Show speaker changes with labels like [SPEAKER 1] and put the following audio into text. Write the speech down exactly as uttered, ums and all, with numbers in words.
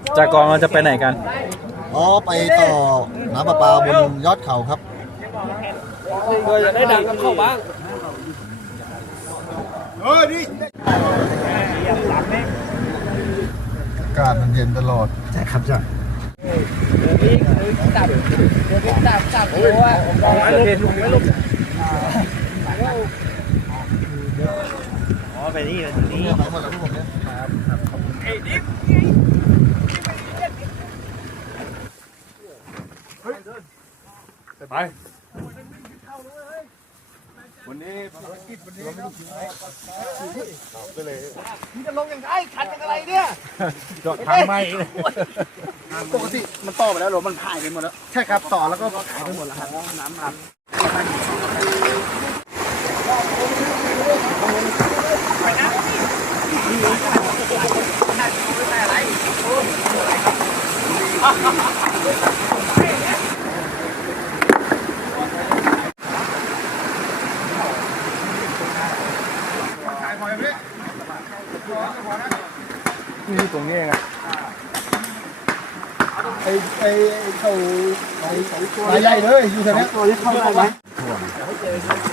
[SPEAKER 1] จากกองเราจะไปไหนกัน
[SPEAKER 2] อ๋อไปต่อน้ำประปาบนยอดเขาครับ
[SPEAKER 3] ก็จะได้ดังกับเข้าบ้างเออนี่
[SPEAKER 2] อากาศมันเย็นตลอดใช่ครับใช่
[SPEAKER 3] จับจับจับตัวไม่ลงไม่ลงอ๋อไปนี่เลยนี่ไปหมดแล้วพวกผมเนี่ยครับครับขอบคุณไอ้ดิ๊กไปวันนี้ภารกิจวันนี้ไม่ต้องถึงไหนไปเลยนี่จะลงยังไงขันยังอะไรเนี่ยจอดทางไม่ปกติมันต่อไปแล้วหรอมันผ่านไปหมดแล้วใช่ครับต่อแล้วก็ผ่านไปหมดแล้วครับน้ำครับนี่ตรงนี้ไงไอ้ไอ้เขาไอ้ใหญ่เลยอยู่แถวนี้ตัวนี้เข้าได้ไหม